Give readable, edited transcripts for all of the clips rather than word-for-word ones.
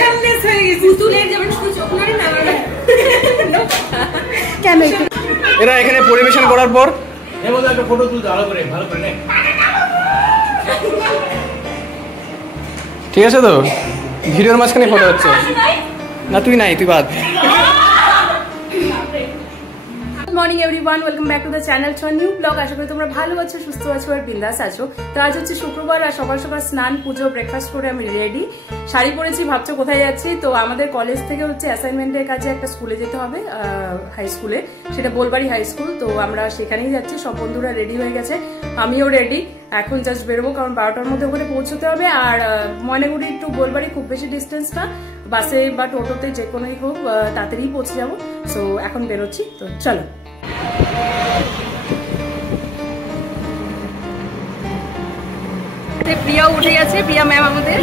Motionless হয়ে গেছি পুতুলের যেমন শুধু চোখ নড়ে না কেন এরা এখানে পরিবেশন করার পর এই বলতে একটা ফটো তুলতে ভালো করে নে ঠিক আছে তো ভিডিওর মাঝখানে ফটো হচ্ছে না তুই নাই তুই বাদ good morning everyone welcome back to the channel to a new blog আশা করি তোমরা ভালো আছো সুস্থ আছো আর বিন্দাস আছো তো আজ হচ্ছে শুক্রবার আর সকাল সকাল স্নান পুজো ব্রেকফাস্ট করে আমি রেডি শাড়ি পরেছি ভাবছো কোথায় যাচ্ছি তো আমাদের কলেজ থেকে হচ্ছে অ্যাসাইনমেন্টের কাজে একটা স্কুলে যেতে হবে হাই স্কুলে সেটা বোলবাড়ি হাই স্কুল তো আমরা সেখানেই যাচ্ছি সব বন্ধুরা রেডি হয়ে গেছে আমিও রেডি এখন জাস্ট বেরোবো কারণ 12টার মধ্যে ওখানে পৌঁছতে হবে আর ময়নাগুড়ি টু বোলবাড়ি খুব বেশি ডিস্টেন্স না বাসে বা টোটোতে যে কোনোই হোক তাড়াতাড়ি পৌঁছে যাবো সো এখন বেরোচ্ছি তো চলো প্রিয়া উঠে গেছে প্রিয়া ম্যাম আমাদের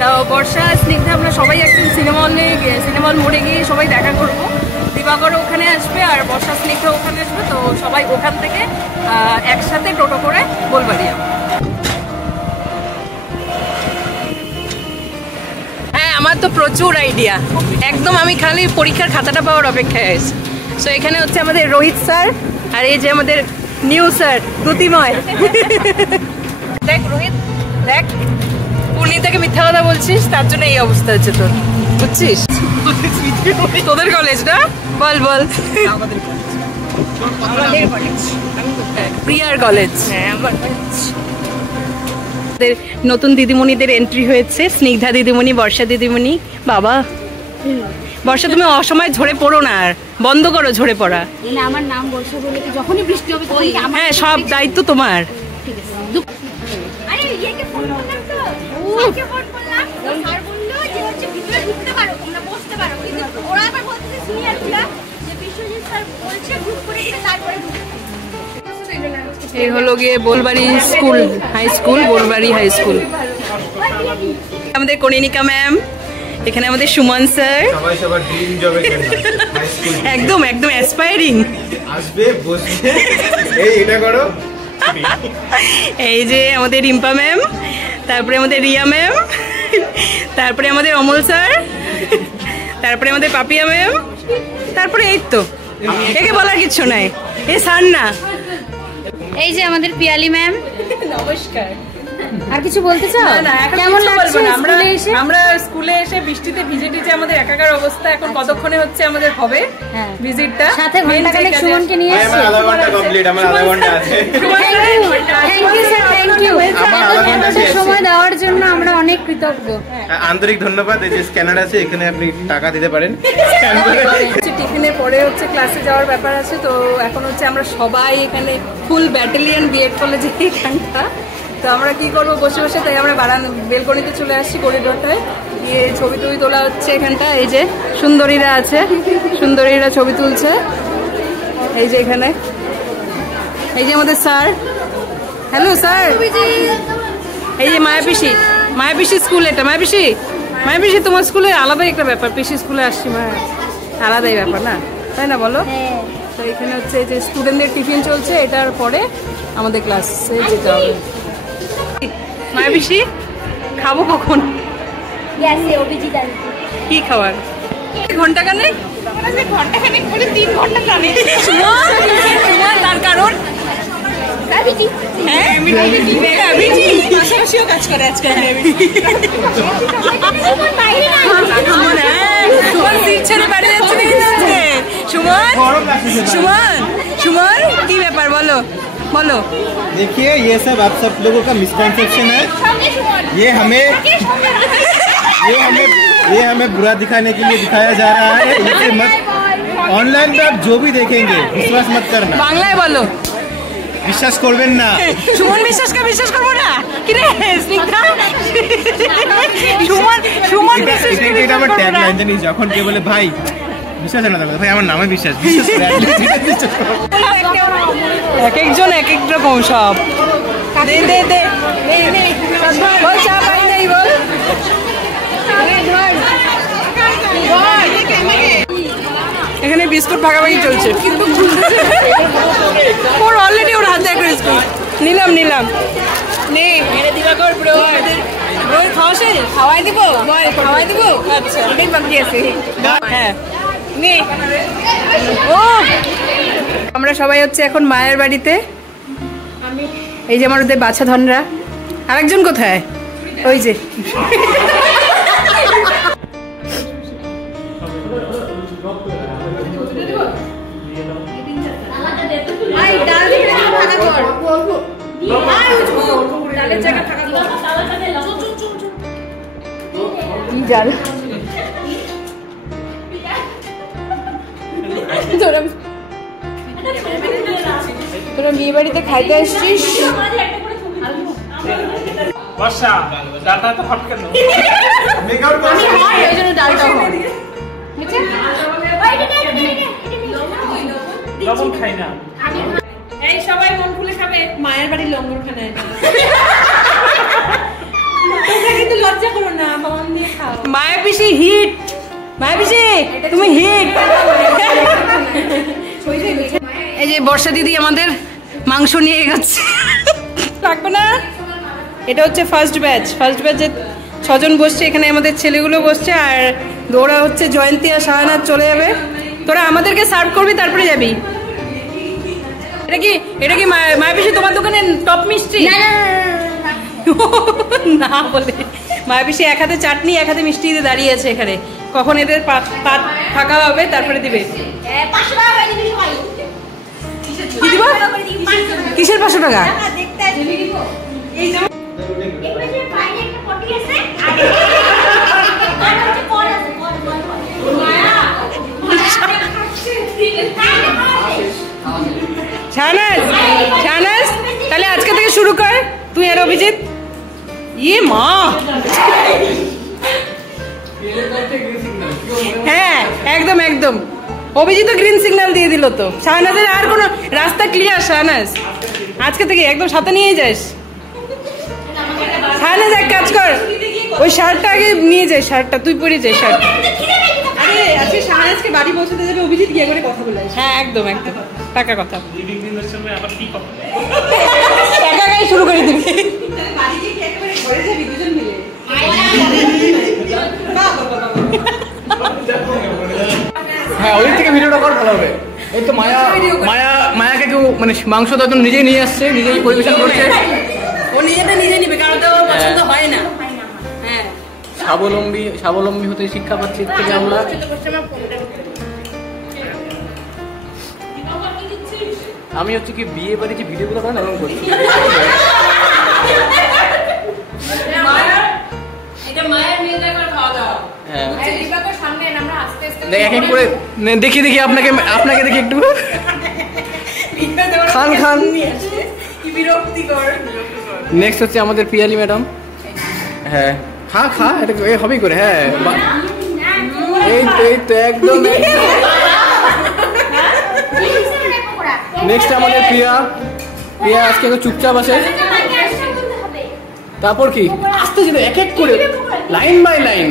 তাও বর্ষা স্নিগ্ধা আমরা সবাই একদিন সিনেমা হল মোড়ে গিয়ে সবাই দেখা করবো দিবাকর ওখানে আসবে আর বর্ষা স্নিগ্ধা ওখানে আসবে তো সবাই ওখান থেকে একসাথে টোটো করে বোলবাড়ি যাবো হ্যাঁ আমার তো প্রচুর আইডিয়া একদম আমি খালি পরীক্ষার খাতাটা পাওয়ার অপেক্ষায় আছি সো এখানে হচ্ছে আমাদের রোহিত স্যার আর এই যে আমাদের নিউ স্যার দ্যুতিময় দেখ রোহিত দেখ পূর্ণিতাকে মিথ্যা কথা বলছিস তার জন্য এই অবস্থা হচ্ছে তোর বুঝছিস তোদের কলেজ না বল বল প্রিয়ার কলেজ নতুন দিদিমণিদের এন্ট্রি হয়েছে স্নিগ্ধা দিদিমণি বর্ষা দিদিমণি বাবা বর্ষা তুমি অসময় ঝরে পড়ো না আর বন্ধ করো ঝরে পড়া আমার নাম বর্ষা বলে যখনই বৃষ্টি হবে হ্যাঁ সব দায়িত্ব তোমার এই হলো গিয়ে Bolbari school high school Bolbari high school আমাদের কনিনিকা ম্যাম এখানে আমাদের সুমন স্যার সবাই সবার ড্রিম জবের জন্য একদম একদম অ্যাসপায়ারিং আসবে বসবে এই এটা করো এই যে আমাদের রিম্পা ম্যাম তারপরে আমাদের রিয়া ম্যাম তারপরে আমাদের অমল স্যার তারপরে আমাদের পাপিয়া ম্যাম তারপরে এই তো একে বলার কিছু নাই এ স্যার না এই যে আমাদের পিয়ালি ম্যাম নমস্কার আর কিছু বলতে চাও না কেমন লাগছে আমরা স্কুলে এসে বৃষ্টিতে ভিজে টিজে আমাদের একাকার অবস্থা এখন কতক্ষণে হচ্ছে আমাদের হবে ভিজিটটা সাথে ঘন্টাখানেক সুমনকে নিয়ে এসেছি আমার আধা ঘন্টা কমপ্লিট আমার আধা ঘন্টা আছে thank you sir thank you এত সময় দেওয়ার জন্য আমরা অনেক কৃতজ্ঞ আন্তরিক ধন্যবাদ এই যে স্ক্যানার আছে এখানে আপনি টাকা দিতে পারেন টিফিনের পরে হচ্ছে ক্লাসে যাওয়ার ব্যাপার আছে তো এখন হচ্ছে আমরা সবাই এখানে ফুল ব্যাটালিয়ন বিএড কলেজে এখানটা তো আমরা কি করবো বসে বসে তাই আমরা বেলকনিতে চলে আসছি করিডোরটায় গিয়ে ছবি টবি তোলা হচ্ছে এখানটা এই যে সুন্দরীরা আছে সুন্দরীরা ছবি তুলছে এই যে এখানে এই যে আমাদের স্যার হ্যালো স্যার এই যে মায়াপিসি স্কুল এটা মায়াপিসি তোমার স্কুলে আলাদাই একটা ব্যাপার পিসি স্কুলে আসছি আলাদাই ব্যাপার না তাই না বলো তো এখানে হচ্ছে যে স্টুডেন্টদের টিফিন চলছে এটার পরে আমাদের ক্লাসে যেতে হবে মায়াপিসি খাবো কখন কি খাবার ঘন্টাখানেক বলে 3 ঘন্টা টানে তার কারণ কাজ করে আজকে সুমন কি ব্যাপার বলো बोलो देखिए ये सब आप सब लोगों का मिसकंसेप्शन है ये हमें बुरा दिखाने के लिए दिखाया जा रहा है इसे मत ऑनलाइन पे आप जो भी देखेंगे विश्वास मत करना बांग्लाয় বলো বিশ্বাস করবেন না সুমন বিশ্বাস করব না কি রে স্নিগ্ধা সুমন এটা আমার ট্যাগলাইন জানিস যখন কে বলে ভাই বিশ্বাস না ভাই আমার নামে বিশ্বাস এক একজন এক এক রকম সব দে বল চা পাই নাই বল এখানে বিস্কুট ভাগাভাগি চলছে কিন্তু ওর অলরেডি ওর হাতে একটা বিস্কুট নিলাম নে দিবাকর ব্রো ওই খাওয়া শেষ? খাওয়াই দিব বল, খাওয়াই দিব। আচ্ছা অনেক বাকি আছে। হ্যাঁ নে। ও আমরা সবাই হচ্ছে এখন মায়ের বাড়িতে। এই যে আমার ওদের বাছা ধনরা। আরেকজন কোথায়? ওই যে তোরা বিয়ে বাড়িতে খাইতে আসছিস? বর্ষা ডালটা তো হট কেন? এই জন্য ডালটা হয়। লবণ খাই না। এই সবাই মন খুলে খাবে। মায়ের বাড়ির লঙ্গর খানা এটা। তোমরা কিন্তু লজ্জা করো না, মন দিয়ে খাও। মায়ের পিসি হিট। মায়ের পিসি তুমি হিট। এই যে বর্ষা দিদি আমাদের মাংস নিয়ে গেছে। লাগবে না? এটা হচ্ছে ফার্স্ট ব্যাচ। ফার্স্ট ব্যাচে 6 জন বসছে, এখানে আমাদের ছেলেগুলো বসছে, আর দৌড়া হচ্ছে জয়ন্তী আর শাহানাজ চলে যাবে। তোরা আমাদেরকে সার্ভ করবি তারপরে যাবি। এটা কি মায়ের পিসি তোমার দোকানে টপ মিষ্টি? না বলে মায়ের পিসি এক হাতে চাটনি এক হাতে মিষ্টি দিয়ে দাঁড়িয়ে আছে এখানে। কখন এদের পাত ফাঁকা হবে তারপরে দিবে। কি দিব? কিসের 500 টাকা? শাহনাজ তাহলে আজকে থেকে শুরু কর তুই আর অভিজিৎ। ইয়ে মা, হ্যাঁ একদম একদম। অভিজিৎ তো গ্রিন সিগন্যাল দিয়ে দিল তো। শাহনাজের আর কোনো রাস্তা ক্লিয়ার। শাহনাজ আজকে থেকে একদম সাথে নিয়ে যাস। শাহনাজ এক কাজ কর, ওই শার্টটা আগে নিয়ে যাই। শার্টটা তুই পরে যাই। শার্ট আরে আজকে শাহনাজকে বাড়ি পৌঁছাতে যাবে, অভিজিৎ গিয়ে করে কথা বলে। হ্যাঁ একদম একদম টাকা কথা একাই শুরু করে দিবি। হ্যাঁ ওই থেকে ভিডিওটা কর ভালো হবে। এই তো মায়াকে কেউ মানে মাংস তো একদম নিজেই নিয়ে আসছে, নিজেই পরিবেশন করছে। ও নিজেটা নিজে নিবে কারণ তো পছন্দ হয় না। হ্যাঁ স্বাবলম্বী হতে শিক্ষা পাচ্ছি থেকে আমরা। আমি হচ্ছে কি বিয়ে বাড়ি যে ভিডিওগুলো করে না এরকম করছি। এক এক করে দেখি আপনাকে দেখি একটু খান। নেক্সট হচ্ছে আমাদের পিয়ালি ম্যাডাম। হ্যাঁ খা এটা হবেই করে। হ্যাঁ এই তো একদম। নেক্সট আমাদের প্রিয়া আজকে চুপচাপ আছে। তারপর কি আস্তে যেতে এক এক করে লাইন বাই লাইন।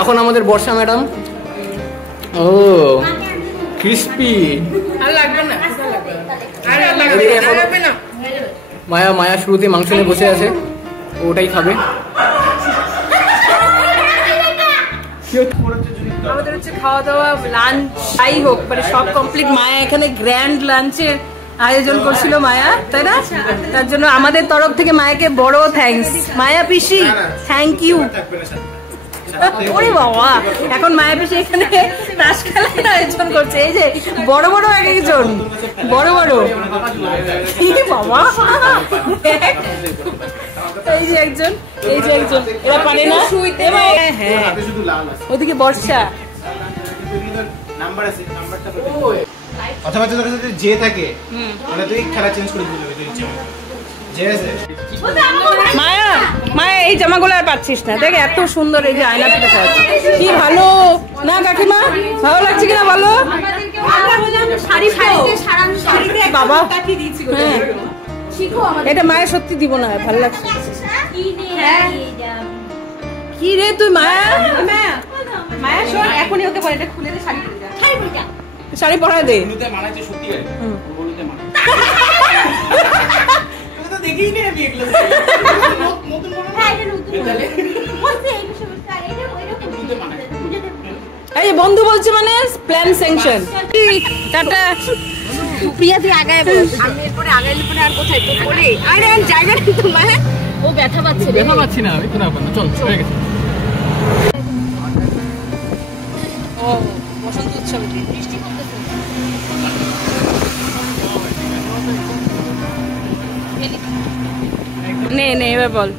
এখন আমাদের বর্ষা ম্যাডাম। ও ক্রিস্পি। মায়া শুরুতে মাংস নিয়ে বসে আছে, ওটাই খাবে। আমাদের হচ্ছে খাওয়া দাওয়া লাঞ্চ যাই হোক মানে সব কমপ্লিট। মায়া এখানে গ্র্যান্ড লাঞ্চের আয়োজন করছিল মায়া, তাই না? তার জন্য আমাদের তরফ থেকে মায়াকে বড় থ্যাঙ্কস। মায়া পিসি থ্যাংক ইউ। ওরে বাবা, এখন মায়া পিসি এখানে তাস খেলার আয়োজন করছে। এই যে বড় বড় এক একজন, বড় বড় বাবা। এই যে একজন এরা পারে না। হ্যাঁ ওদিকে বর্ষা। অথবা তোর কাছে যে থাকে মানে তুই খেলা চেঞ্জ করে দিবি তুই ইচ্ছে যে আছে। মায়া এই জামাগুলো আর পাচ্ছিস না। দেখ এত সুন্দর এই যে আয়নাতে দেখা যাচ্ছে। কি ভালো না কাকিমা? ভালো লাগছে কিনা বলো? বাবা এটা মায়া সত্যি দিব না, ভালো লাগছে। কি রে তুই মায়া শোন, এখনই ওকে বলে খুলে দে, শাড়ি পরা দে। এই বন্ধু বলছে মানে প্ল্যান স্যাংশন। টাটা। প্রিয়া তুই আগায় বল, আমি এরপরে আগাইলে পরে আর কোথায় তো পড়ে আরে আর জায়গা নেই তোমার। ও ব্যথা পাচ্ছে, ব্যথা পাচ্ছি না আমি, কোনো ব্যাপার না, চল হয়ে গেছে। ও বসন্ত উৎসবে বৃষ্টি পড়তেছে। নে নে এবার বল।